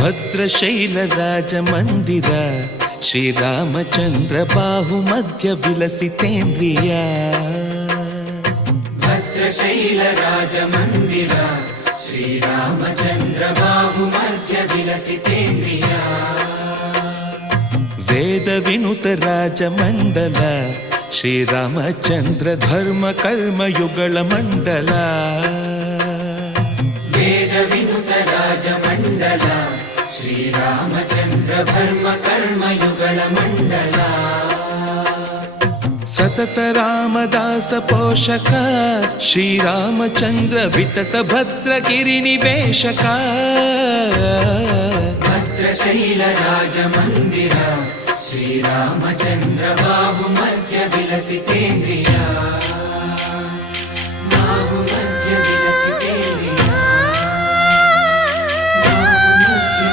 ಭದ್ರಶೈಲ ರಾಜ ಮಂದಿರ ಶ್ರೀರಾಮಚಂದ್ರ ಬಾಹು ಮಧ್ಯ ವಿಲಸಿತೇಂದ್ರಿಯ. ಭದ್ರಶೈಲ ರಾಜ ಮಂದಿರ ಶ್ರೀರಾಮಚಂದ್ರ ಬಾಹು ಮಧ್ಯ ವಿಲಸಿತೇಂದ್ರಿಯ. ವೇದ ವಿನುತ ರಾಜ ಮಂಡಲ ಶ್ರೀರಾಮಚಂದ್ರ ಧರ್ಮ ಕರ್ಮಯುಗಳ ಮಂಡಲ. ವೇದ ವಿನುತ ರಾಜ ಮಂಡಲ ಶ್ರೀರಾಮಚಂದ್ರ ಧರ್ಮ ಕರ್ಮಯುಗಳ ಮಂಡಲ. ಸತತ ರಾಮದಾಸ ಪೋಷಕ ಶ್ರೀರಾಮಚಂದ್ರ ವಿತತ ಭದ್ರಗಿರಿ ನಿವೇಶಕ. ಭದ್ರಶೈಲ ರಾಜ ಮಂದಿರ ಶ್ರೀರಾಮಚಂದ್ರ ಬಾಹು ಮಧ್ಯ ವಿಲಸಿತೇಂದ್ರಿಯ.